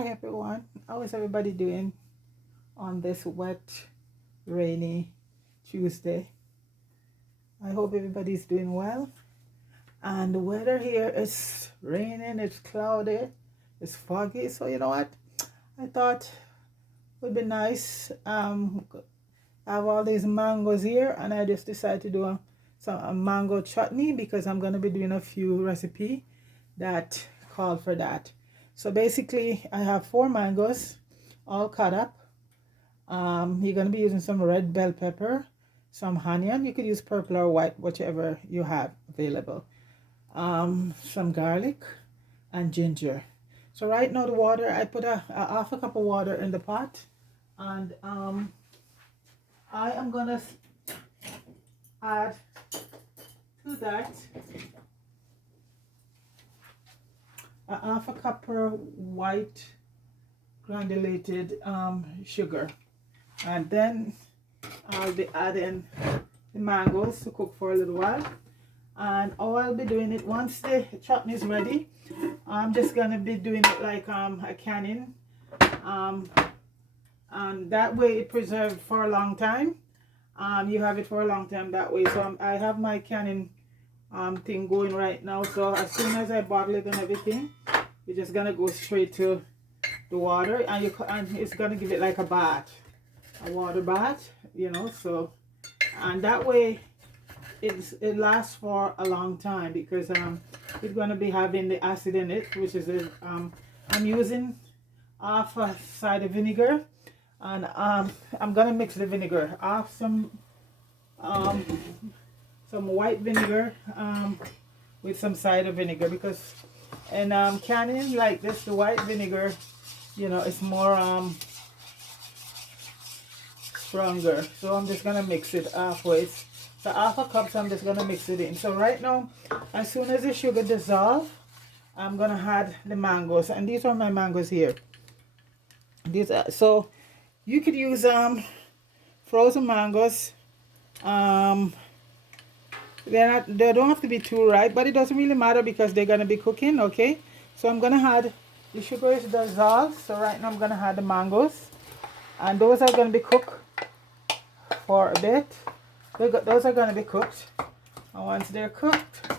Hi everyone, how is everybody doing on this wet, rainy Tuesday? I hope everybody's doing well. And the weather here is raining, it's cloudy, it's foggy. So you know what? I thought it would be nice. I have all these mangoes here, and I just decided to do a mango chutney because I'm gonna be doing a few recipe that call for that. So basically, I have 4 mangoes, all cut up. You're gonna be using some red bell pepper, some onion. You could use purple or white, whichever you have available. Some garlic and ginger. So right now the water, I put a half a cup of water in the pot, and I am gonna add to that a half a cup of white granulated sugar, and then I'll be adding the mangoes to cook for a little while. And I'll be doing it once the chutney is ready. I'm just gonna be doing it like a canning, and that way it preserved for a long time. You have it for a long time that way. So I have my canning thing going right now. So as soon as I bottle it and everything, you're just gonna go straight to the water, and it's gonna give it like a bath, a water bath, you know. So, and that way it lasts for a long time because it's gonna be having the acid in it, which is I'm using half a cider vinegar, and I'm gonna mix the vinegar, half some white vinegar with some cider vinegar, because in canning like this, the white vinegar, you know, it's more stronger. So I'm just gonna mix it halfway. So half a cup, so I'm just gonna mix it in. So right now, as soon as the sugar dissolves, I'm gonna add the mangoes, and these are my mangoes here. These are, so you could use frozen mangoes. They don't have to be too ripe, but it doesn't really matter because they're gonna be cooking. Okay, so I'm gonna add the sugar is dissolved. So right now I'm gonna add the mangoes, and those are gonna be cooked for a bit. Those are gonna be cooked, and once they're cooked,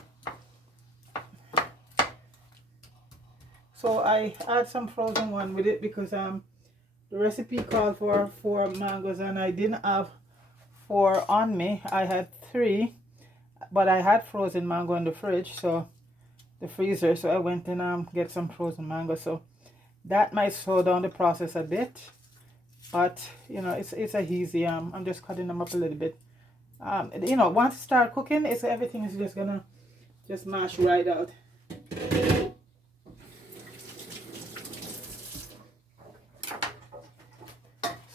so I add some frozen one with it because the recipe called for 4 mangoes, and I didn't have 4 on me. I had 3, but I had frozen mango in the fridge, so the freezer. So I went and get some frozen mango. So that might slow down the process a bit, but you know, it's a easy. I'm just cutting them up a little bit. You know, once you start cooking, everything is just gonna just mash right out.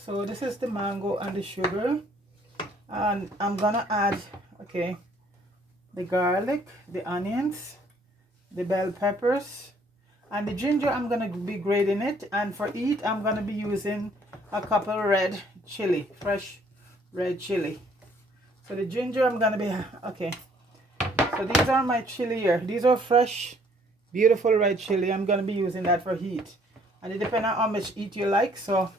So this is the mango and the sugar, and I'm gonna add, okay, the garlic, the onions, the bell peppers, and the ginger. I'm gonna be grating it, and for each I'm gonna be using a couple red chili, fresh red chili. So the ginger I'm gonna be, okay, so these are my chili here. These are fresh, beautiful red chili. I'm gonna be using that for heat, and it depends on how much heat you like. So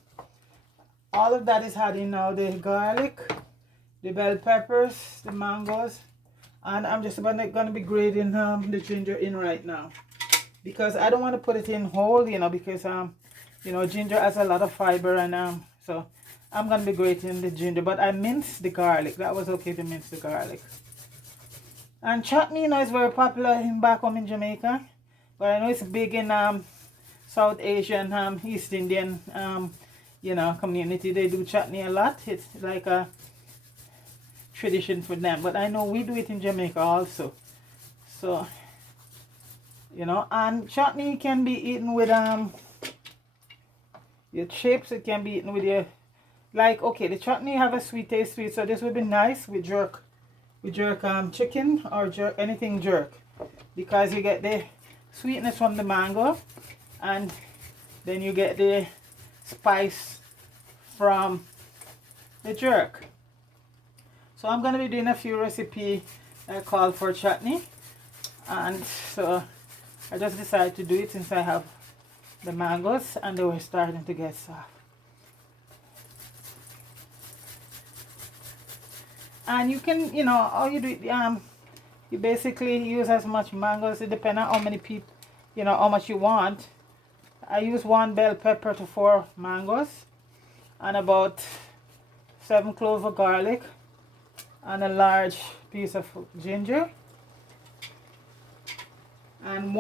all of that is adding now, the garlic, the bell peppers, the mangoes, and I'm just gonna be grating the ginger in right now, because I don't want to put it in whole, you know, because you know, ginger has a lot of fiber, and so I'm gonna be grating the ginger, but I minced the garlic. That was okay to mince the garlic. And chutney, you know, is very popular back home in Jamaica, but I know it's big in South Asian, East Indian you know, community. They do chutney a lot. It's like a tradition for them, but I know we do it in Jamaica also. So you know, and chutney can be eaten with your chips. It can be eaten with your, like, okay, the chutney have a sweet taste to it, so this would be nice with jerk chicken or jerk, anything jerk, because you get the sweetness from the mango, and then you get the spice from the jerk. So I'm going to be doing a few recipes that call for chutney, and so I just decided to do it since I have the mangoes, and they were starting to get soft. And you can, you know, all you do, you basically use as much mangoes. It depends on how many people, you know, how much you want. I use 1 bell pepper to 4 mangoes, and about 7 cloves of garlic, and a large piece of ginger, and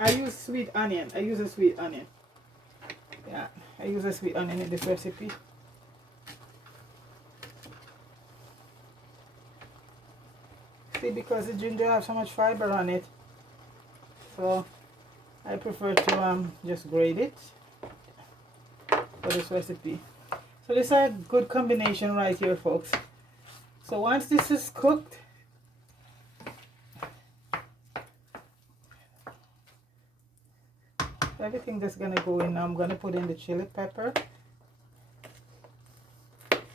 I use sweet onion. I use a sweet onion. Yeah, I use a sweet onion in this recipe. See, because the ginger has so much fiber on it, so I prefer to just grate it for this recipe. So this is a good combination right here, folks. So once this is cooked, everything that's gonna go in now, I'm gonna put in the chili pepper,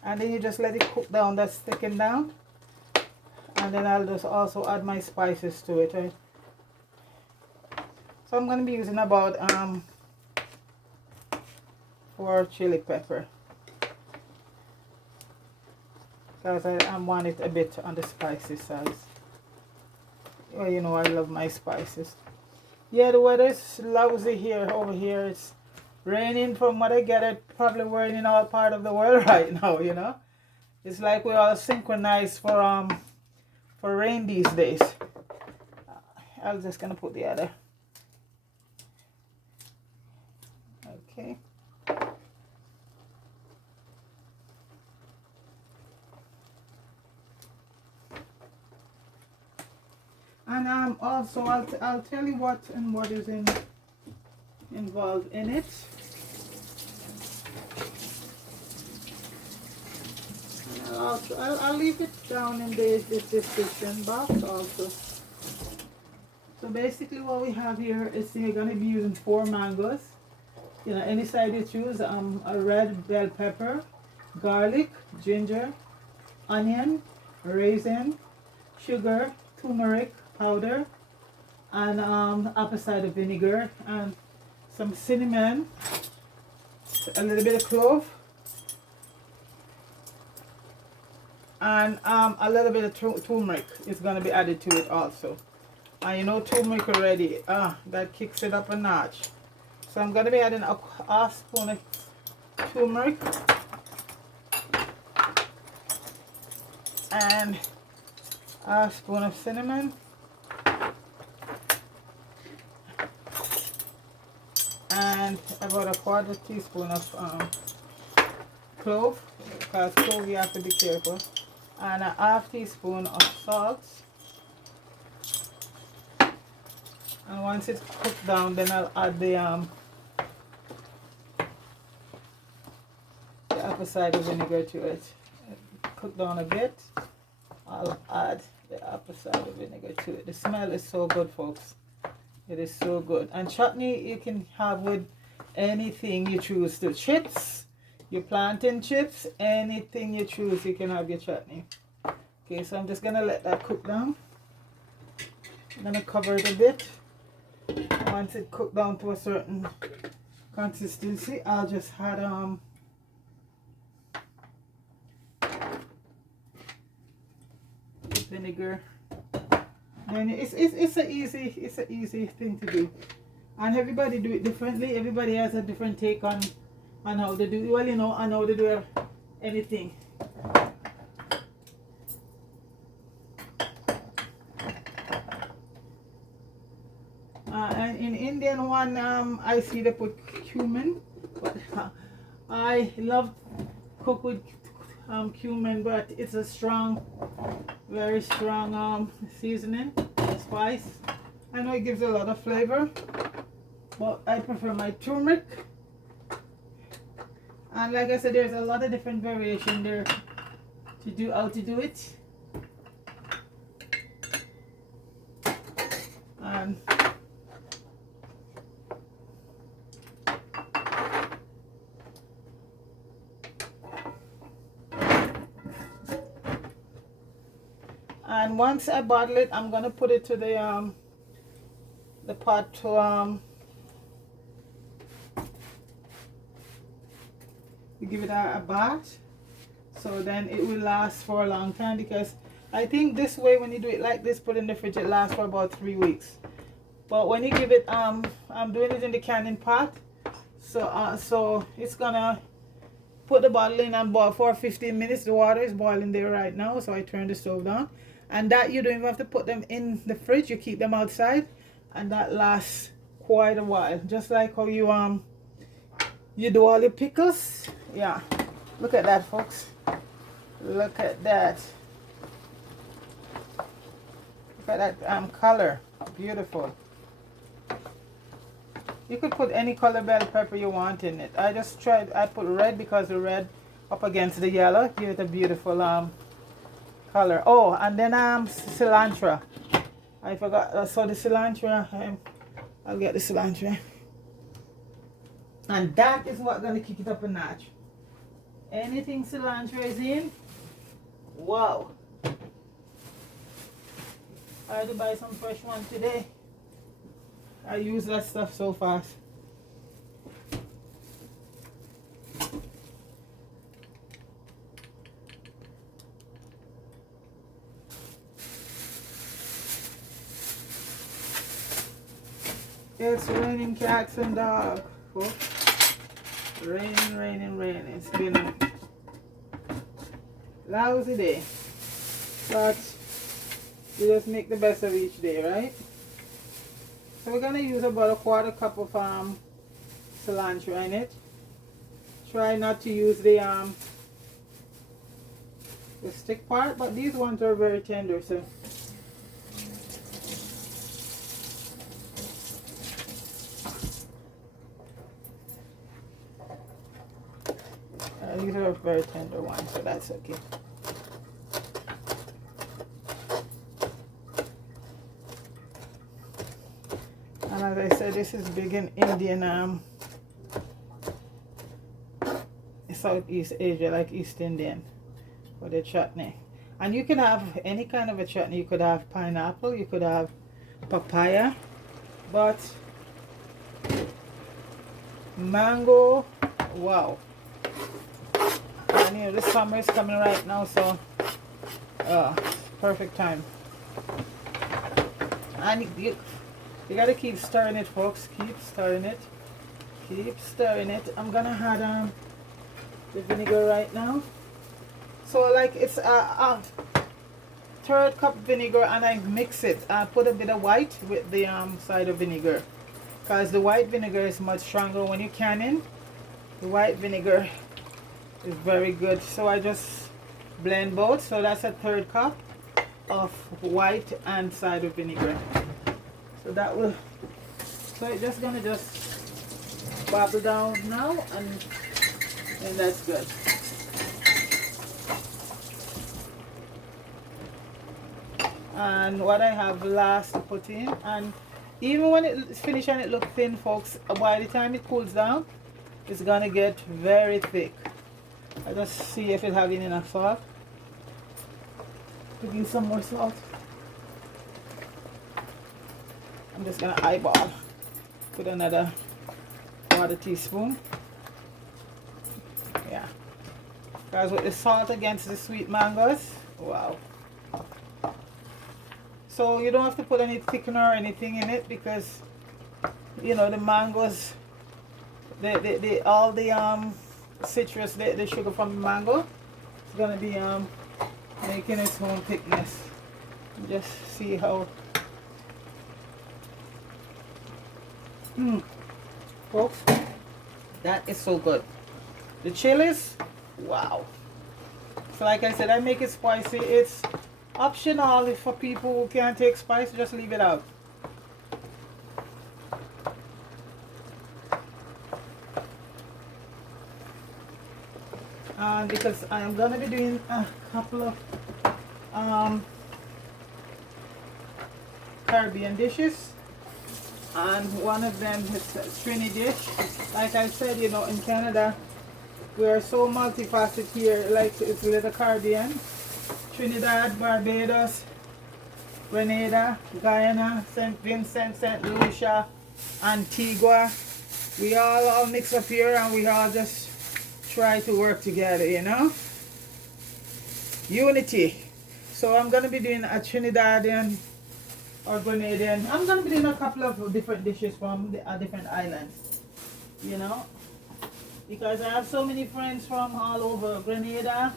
and then you just let it cook down. That's thickened down, and then I'll just also add my spices to it, right? So I'm gonna be using about 4 chili pepper, because I want it a bit on the spicy side. Well, you know, I love my spices. Yeah, the weather's lousy here. Over here it's raining. From what I get, it's probably raining in all part of the world right now, you know. It's like we're all synchronized for rain these days. I'm just gonna put the other. Okay. And also I'll tell you what and what is involved in it. I'll leave it down in the description box also. So basically what we have here is you're going to be using 4 mangoes. You know, any side you choose. A red bell pepper, garlic, ginger, onion, raisin, sugar, turmeric powder, and apple cider vinegar, and some cinnamon, a little bit of clove, and a little bit of turmeric is going to be added to it also. And you know turmeric already, that kicks it up a notch. So I'm going to be adding a half spoon of turmeric and a half spoon of cinnamon, and about a 1/4 teaspoon of clove, because clove you have to be careful, and a 1/2 teaspoon of salt. And once it's cooked down, then I'll add the apple cider vinegar to it. Cook down a bit, I'll add the apple cider vinegar to it. The smell is so good, folks. It is so good. And chutney you can have with anything you choose to. Chips, your plantain chips, anything you choose, you can have your chutney. Okay, so I'm just gonna let that cook down. I'm gonna cover it a bit. Once it cooked down to a certain consistency, I'll just add vinegar. Then it's a easy thing to do, and everybody do it differently. Everybody has a different take on how they do it. Well, you know, on how they do anything. And in Indian one, I see they put cumin, but I love cook with cumin, but it's a strong, very strong seasoning, spice. I know it gives a lot of flavor, but I prefer my turmeric. And like I said, there's a lot of different variation there to do how to do it. And once I bottle it, I'm gonna put it to the pot to You give it a bath, so then it will last for a long time, because I think this way, when you do it like this, put in the fridge, it lasts for about 3 weeks. But when you give it, I'm doing it in the canning pot, so it's gonna put the bottle in and boil for 15 minutes. The water is boiling there right now, so I turn the stove down. And that, you don't even have to put them in the fridge, you keep them outside, and that lasts quite a while. Just like how you do all your pickles. Yeah, look at that, folks. Look at that. Look at that color. Beautiful. You could put any color bell pepper you want in it. I put red because the red up against the yellow give it a beautiful color. Oh, and then cilantro. I forgot. So the cilantro, I'll get the cilantro. And that is what's gonna kick it up a notch. Anything cilantro is in, wow. I had to buy some fresh one today. I use that stuff so fast. It's raining cats and dogs, folks. Raining, raining, raining. It's been a lousy day. But you just make the best of each day, right? So we're gonna use about a 1/4 cup of cilantro in it. Try not to use the stick part, but these ones are very tender, so these are very tender ones, so that's okay. And as I said, this is big in Indian, Southeast Asia, like East Indian, for the chutney. And you can have any kind of a chutney. You could have pineapple, you could have papaya, but mango, wow. And you know, the summer is coming right now, so perfect time. And you gotta keep stirring it, folks. Keep stirring it. Keep stirring it. I'm gonna add the vinegar right now. So like it's a 1/3 cup vinegar, and I mix it. I put a bit of white with the cider vinegar, because the white vinegar is much stronger when you canning. The white vinegar is very good. So I just blend both. So that's a 1/3 cup of white and cider vinegar. So that will, so it's just gonna bubble down now, and that's good. And what I have last to put in, and even when it's finished and it looks thin, folks, by the time it cools down, it's gonna get very thick. I just see if it having enough salt. Put in some more salt. I'm just gonna eyeball. Put another 1/4 teaspoon. Yeah. Guys, with the salt against the sweet mangoes, wow. So you don't have to put any thickener or anything in it, because you know the mangoes, all the citrus, the sugar from the mango is gonna be making its own thickness. Just see how. Folks, that is so good. The chilies, wow. So like I said, I make it spicy. It's optional for people who can't take spice, just leave it out. Because I am gonna be doing a couple of Caribbean dishes, and one of them is a Trini dish. Like I said, you know, in Canada we are so multifaceted here. Like it's a little Caribbean, Trinidad, Barbados, Grenada, Guyana, St. Vincent, St. Lucia, Antigua. We all mix up here, and we all just try to work together, you know. Unity. So I'm gonna be doing a Trinidadian or Grenadian. I'm gonna be doing a couple of different dishes from the different islands, you know, because I have so many friends from all over Grenada,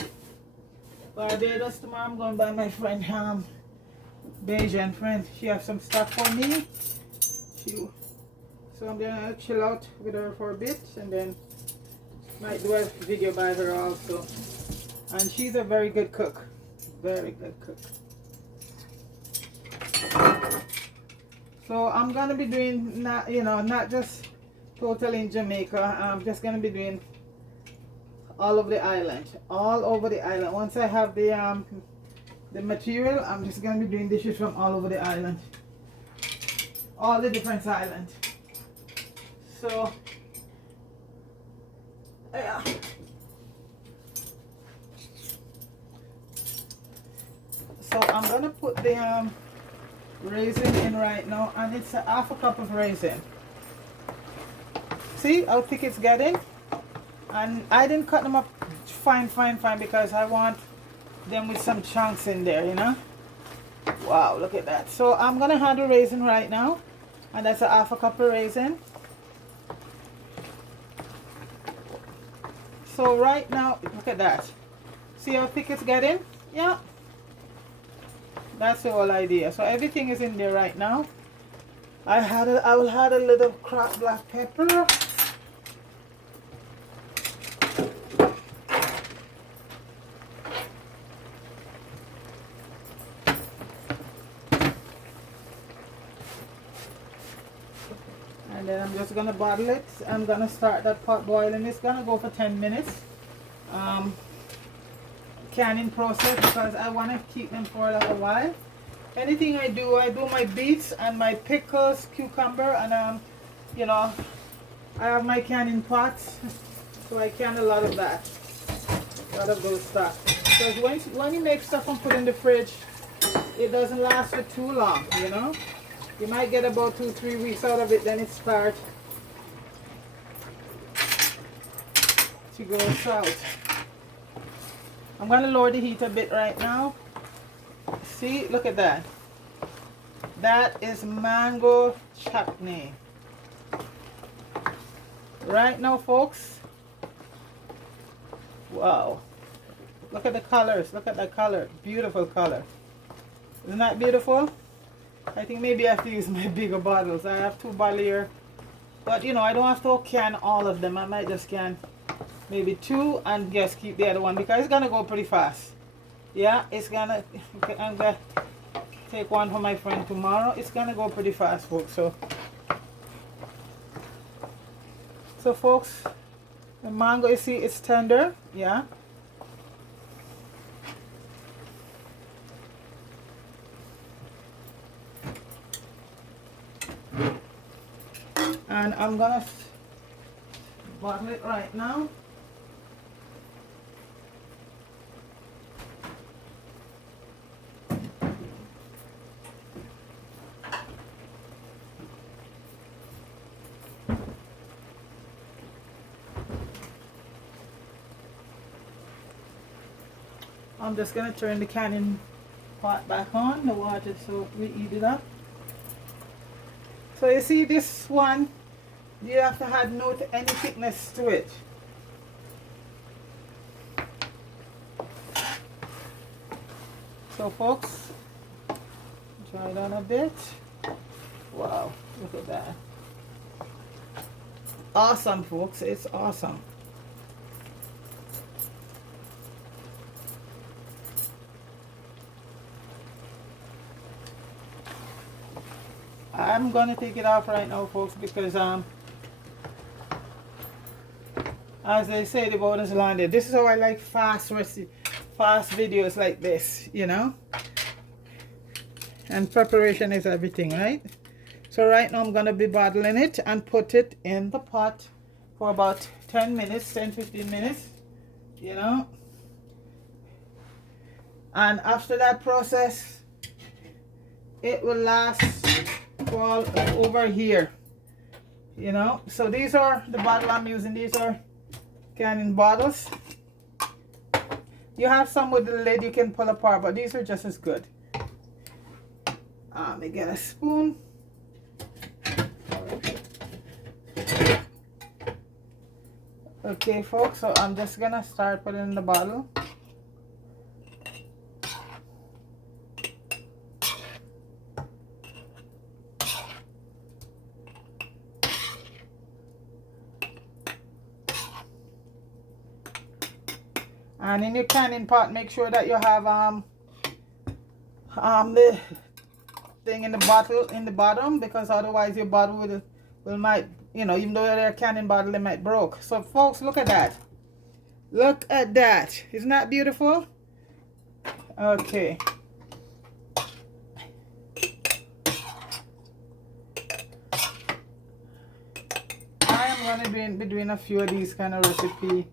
Barbados. Tomorrow I'm going by my friend Bajan friend. She has some stuff for me. So I'm gonna chill out with her for a bit and then might do a video by her also. And she's a very good cook. Very good cook. So I'm gonna be doing not just totally in Jamaica. I'm just gonna be doing all over the island. All over the island. Once I have the material, I'm just gonna be doing dishes from all over the island. All the different islands. So yeah. So I'm gonna put the raisin in right now, and it's a half a cup of raisin. See how thick it's getting? And I didn't cut them up fine because I want them with some chunks in there, you know. Wow, look at that. So I'm gonna add the raisin right now, and that's a half a cup of raisin. So right now, look at that. See how thick it's getting? Yeah. That's the whole idea. So everything is in there right now. I will add a little cracked black pepper. And then I'm just gonna bottle it. I'm gonna start that pot boiling. It's gonna go for 10 minutes. Canning process, because I want to keep them for a little while. Anything I do my beets and my pickles, cucumber, and you know, I have my canning pots, so I can a lot of that, a lot of those stuff. Because when you make stuff and put in the fridge, it doesn't last for too long, you know. You might get about 2-3 weeks out of it, then it starts to go south. I'm going to lower the heat a bit right now. See, look at that. That is mango chutney. Right now, folks. Wow. Look at the colors. Look at that color. Beautiful color. Isn't that beautiful? I think maybe I have to use my bigger bottles. I have 2 bottles here. But, you know, I don't have to can all of them. I might just can maybe 2 and just keep the other one, because it's gonna go pretty fast. Yeah, I'm gonna take one for my friend tomorrow. It's gonna go pretty fast, folks. So folks, the mango, you see it's tender. Yeah, and I'm gonna bottle it right now. I'm just gonna turn the canning pot back on, the water, so we heat it up. So you see this one, you have to add no any thickness to it. So folks, dry it on a bit. Wow, look at that. Awesome, folks, it's awesome. I'm gonna take it off right now, folks, because as they say, the bonus landed. This is how I like fast videos like this, you know. And preparation is everything, right? So right now I'm gonna be bottling it and put it in the pot for about 10 minutes, 10-15 minutes, you know. And after that process, it will last for over here, you know. So these are the bottle I'm using. These are canning bottles. You have some with the lid you can pull apart, but these are just as good. Let me get a spoon. Okay, folks, so I'm just gonna start putting in the bottle. And in your canning pot, make sure that you have the thing in the bottle in the bottom, because otherwise your bottle will might, you know, even though they're a canning bottle, they might broke. So folks, look at that. Look at that. Isn't that beautiful? Okay. I am going to be doing a few of these kind of recipe,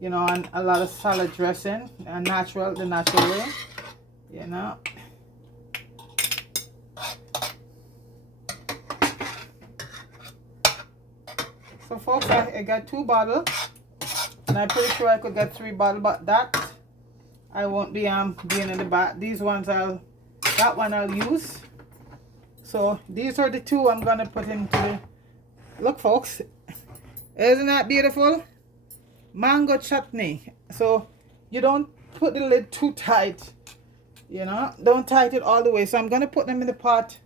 you know, and a lot of salad dressing, and the natural way, you know. So folks, I got 2 bottles, and I'm pretty sure I could get 3 bottles, but that I won't be doing in the back. These ones that one I'll use. So these are the 2 I'm gonna put into the, look folks, isn't that beautiful? Mango chutney. So you don't put the lid too tight, you know, don't tighten it all the way. So I'm gonna put them in the pot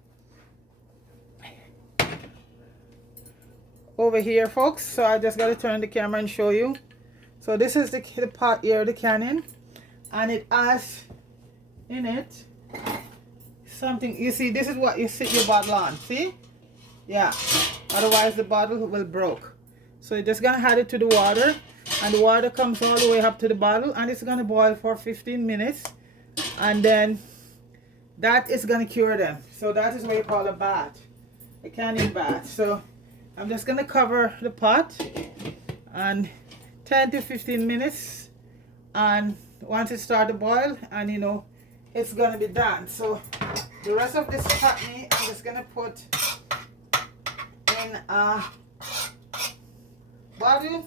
over here, folks. So I just got to turn the camera and show you. So this is the pot here, the canning, and it has in it something. You see, this is what you sit your bottle on. See? Yeah. Otherwise the bottle will broke. So you're just gonna add it to the water, and the water comes all the way up to the bottle, and it's gonna boil for 15 minutes, and then that is gonna cure them. So that is what you call a bath, a canning bath. So I'm just gonna cover the pot and 10 to 15 minutes, and once it starts to boil, and you know, it's gonna be done. So the rest of this chutney I'm just gonna put in a bottle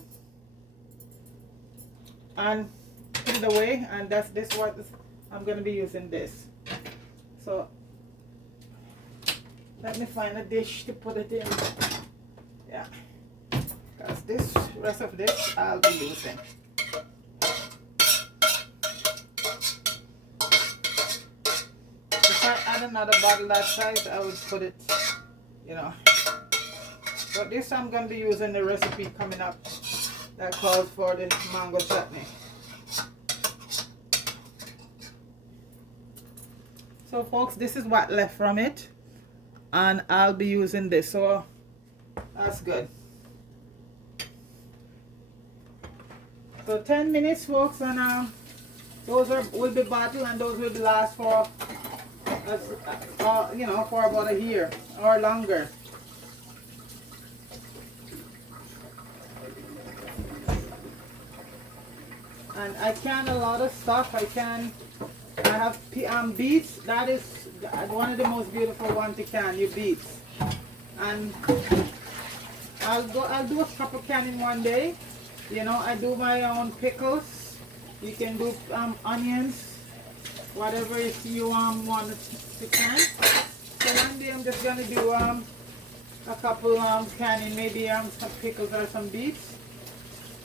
and put it away, and that's this what I'm gonna be using this. So let me find a dish to put it in. Yeah, because this rest of this I'll be using. If I add another bottle that size, I would put it, you know. But this I'm going to be using the recipe coming up that calls for the mango chutney. So folks, this is what left from it, and I'll be using this. So that's good. So 10 minutes, folks, and those will be bottled, and those will last for, you know, for about a year or longer. And I can a lot of stuff. I have beets. That is one of the most beautiful ones you can. Your beets. And I'll do a couple canning one day. You know, I do my own pickles. You can do onions, whatever you want to can. So one day I'm just gonna do a couple canning, maybe some pickles or some beets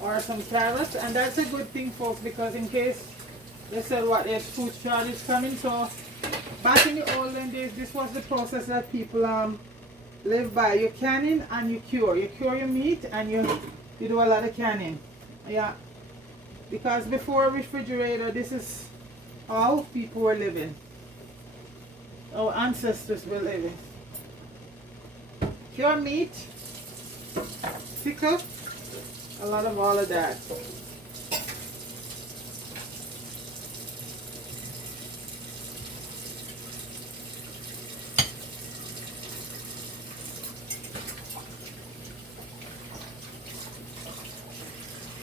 or some carrots. And that's a good thing, folks, because in case they said what there's food shortage coming. So back in the olden days, this was the process that people live by. You canning and you cure. You cure your meat and you do a lot of canning. Yeah, because before refrigerator, this is how people were living. Our ancestors were living. Cure meat, pickle, a lot of all of that.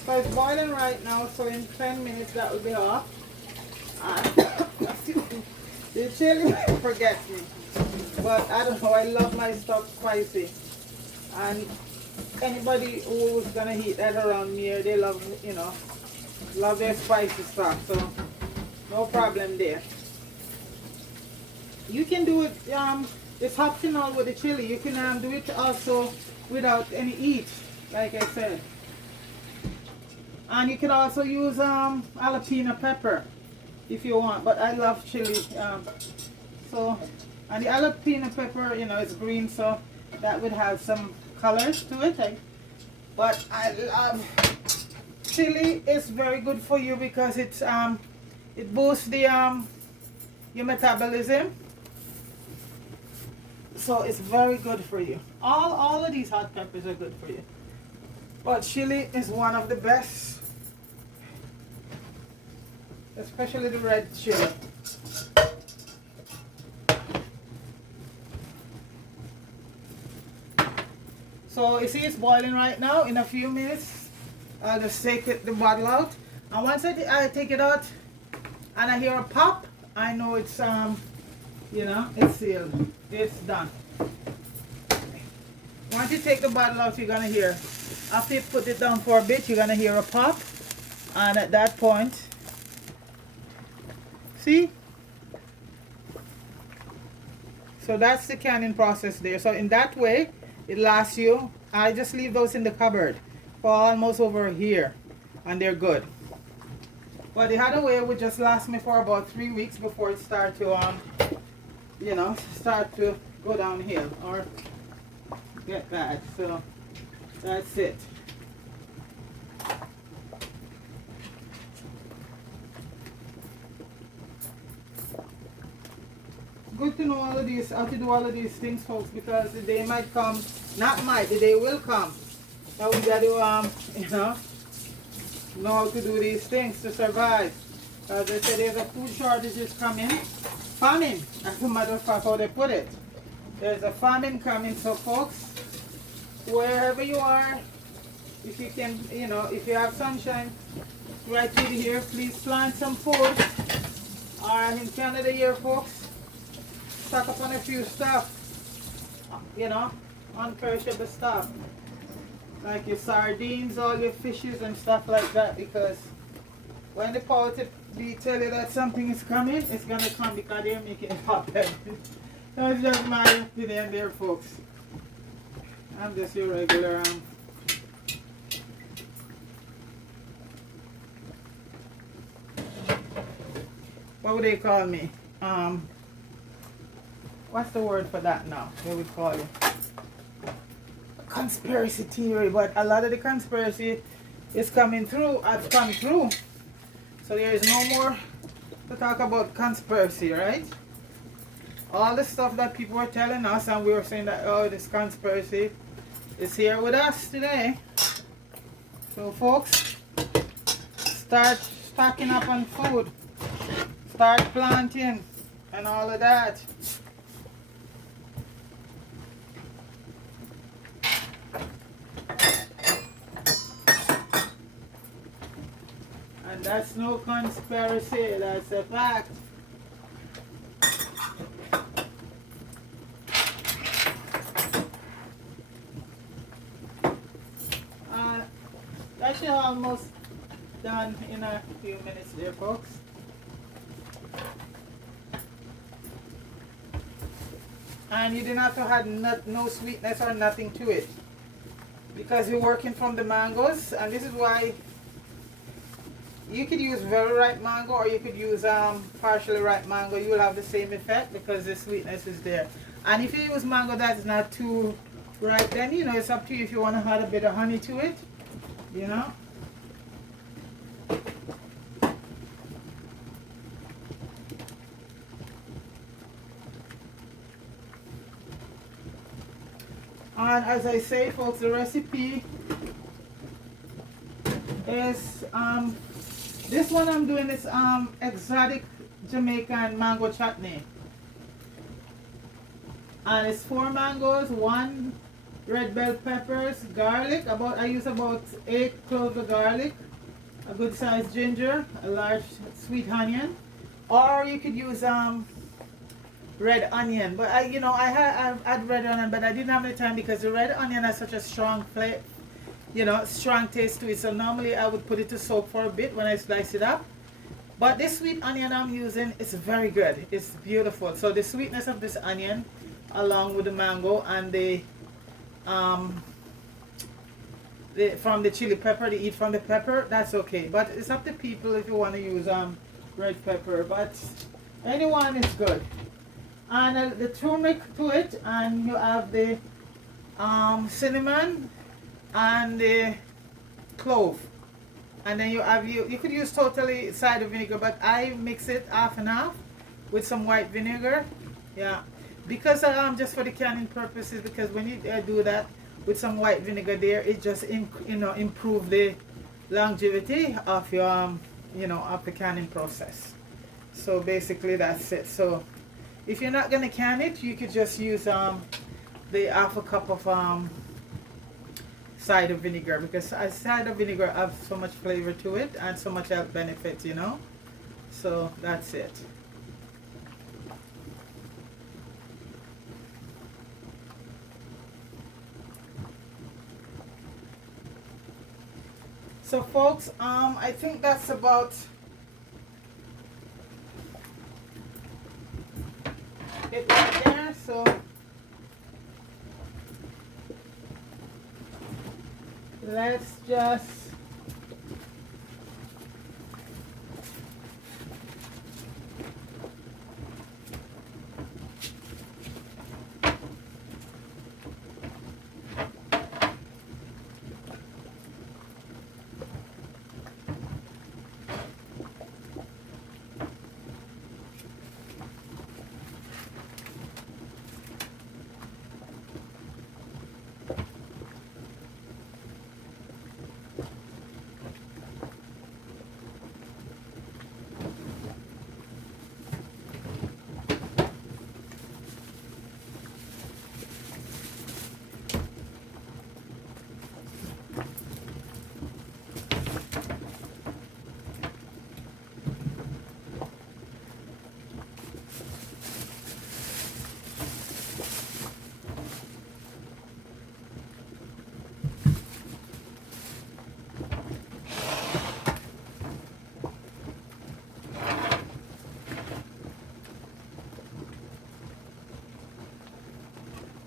So it's boiling right now, so in 10 minutes that will be off. The chili forgets me, but I don't know, I love my stuff spicy. And anybody who's gonna eat that around me, they love, you know, love their spicy stuff, so no problem there. You can do it, it's optional with the chili. You can do it also without any heat, like I said. And you can also use jalapeno pepper if you want, but I love chili. So, and the jalapeno pepper, you know, it's green, so that would have some colors to it. But I love chili. Is very good for you because it's it boosts the your metabolism. So it's very good for you. All of these hot peppers are good for you, but chili is one of the best, especially the red chili. So you see it's boiling right now. In a few minutes I'll just take the bottle out, and once I take it out and I hear a pop, I know it's you know, it's sealed, it's done. Once you take the bottle out, you're gonna hear, after you put it down for a bit, you're gonna hear a pop, and at that point, see, so that's the canning process there. So in that way it lasts you. I just leave those in the cupboard for almost over a year and they're good. But the other way would just last me for about 3 weeks before it start to you know, start to go downhill or get bad. So that's it. Good to know all of these, how to do all of these things, folks, because the day might come, not might, the day will come that we got to you know how to do these things to survive. As they say, there's a food shortage is coming. Famine, as a matter of fact, how they put it. There's a famine coming, so folks, wherever you are, if you can, you know, if you have sunshine right through here, please plant some food. Or in Canada here, folks, stock up on a few stuff, you know, unperishable stuff. Like your sardines, all your fishes and stuff like that, because when the powers be tell you that something is coming, it's gonna come because they're making it happen. So it's just my opinion there, folks. I'm just your regular what would they call me? What's the word for that now? What we call it? Conspiracy theory, but a lot of the conspiracy is coming through, has come through. So there is no more to talk about conspiracy, right? All the stuff that people were telling us and we were saying that, oh, this conspiracy is here with us today. So folks, start stocking up on food, start planting and all of that. And that's no conspiracy, that's a fact. That's almost done in a few minutes there, folks. And you didn't have to add no sweetness or nothing to it, because you're working from the mangoes, and this is why you could use very ripe mango or you could use partially ripe mango. You will have the same effect because the sweetness is there. And if you use mango that is not too ripe, then you know, it's up to you if you want to add a bit of honey to it, you know. And as I say, folks, the recipe is this one I'm doing is exotic Jamaican mango chutney, and it's 4 mangoes, 1 red bell peppers, garlic. I use about 8 cloves of garlic, a good sized ginger, a large sweet onion, or you could use red onion. But I've had red onion, but I didn't have any time because the red onion has such a strong flavor, strong taste to it. So normally I would put it to soak for a bit when I slice it up. But this sweet onion I'm using is very good. It's beautiful. So the sweetness of this onion, along with the mango and from the chili pepper, the heat from the pepper, that's okay. But it's up to people if you want to use red pepper. But anyone is good. And the turmeric to it, and you have the cinnamon and the clove. And then you could use totally cider vinegar, but I mix it half and half with some white vinegar. Yeah, because just for the canning purposes, because when you do that with some white vinegar there, it just improve the longevity of your of the canning process. So basically that's it. So if you're not gonna can it, you could just use the half a cup of cider vinegar, because cider vinegar have so much flavor to it and so much health benefits, so that's it. So folks, I think that's about it right there. So let's just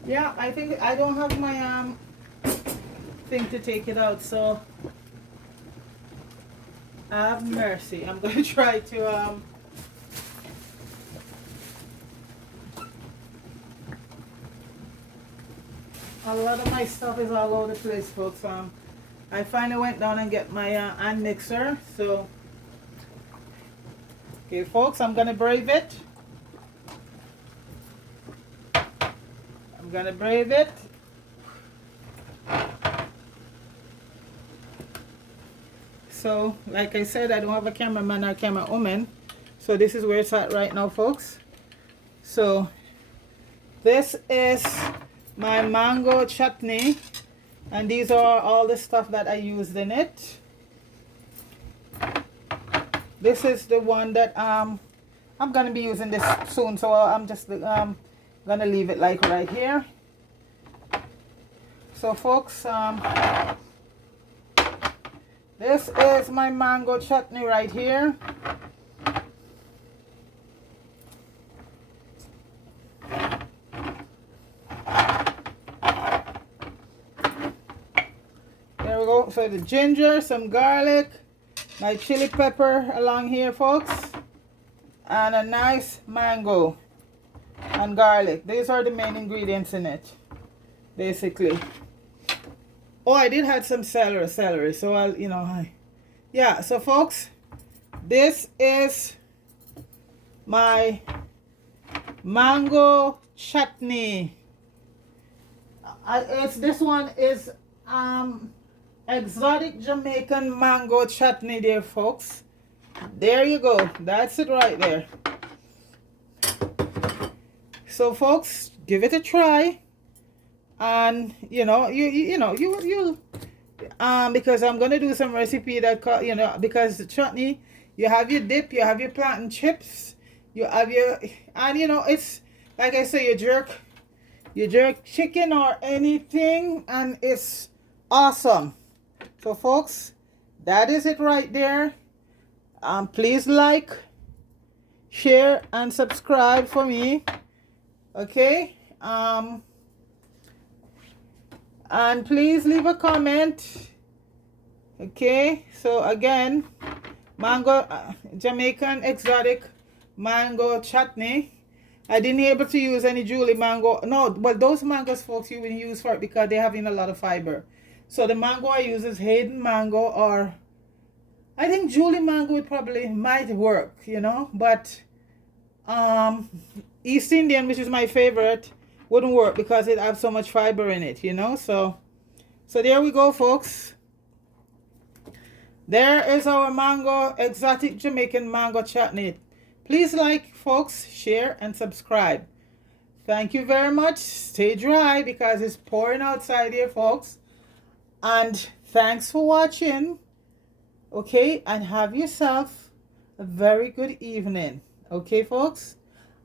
yeah, I think I don't have my thing to take it out, so have mercy. I'm gonna try to a lot of my stuff is all over the place, folks. I finally went down and get my hand mixer. So okay folks, I'm gonna brave it. I'm gonna brave it. So like I said, I don't have a cameraman or camera woman, so this is where it's at right now, folks. So this is my mango chutney, and these are all the stuff that I used in it. This is the one that I'm gonna be using this soon, so I'm just gonna leave it like right here. So folks, this is my mango chutney right here. There we go. So the ginger, some garlic, my chili pepper along here, folks, and a nice mango and garlic. These are the main ingredients in it, basically. Oh, I did have some celery, so I'll, yeah. So folks, this is my mango chutney. This one is exotic Jamaican mango chutney there, folks. There you go. That's it right there. So folks, give it a try. And because I'm gonna do some recipe that because the chutney, you have your dip, you have your plantain chips, you have your, and it's Like I say, you jerk chicken or anything, and it's awesome. So folks, that is it right there. Please like, share, and subscribe for me. Okay. And please leave a comment. Okay. So again, mango, Jamaican exotic mango chutney. I didn't able to use any Julie mango. No, well, those mangoes, folks, you will use for it because they're having a lot of fiber. So the mango I use is Hayden mango, or I think Julie mango would probably might work, you know, but East Indian, which is my favorite, wouldn't work because it has so much fiber in it, you know. So there we go, folks. There is our mango, exotic Jamaican mango chutney. Please like, folks, share, and subscribe. Thank you very much. Stay dry because it's pouring outside here, folks. And thanks for watching. Okay, and have yourself a very good evening. Okay, folks?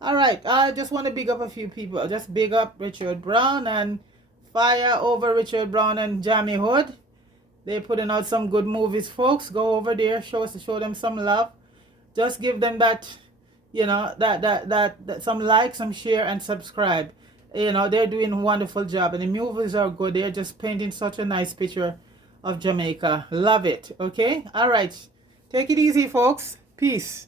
All right, I just want to big up a few people. I'll just big up Richard Brown and fire over Richard Brown and Jamie Hood. They're putting out some good movies, folks. Go over there, show them some love. Just give them that, you know, that some like, some share, and subscribe. You know, they're doing a wonderful job, and the movies are good. They're just painting such a nice picture of Jamaica. Love it. Okay? All right. Take it easy, folks. Peace.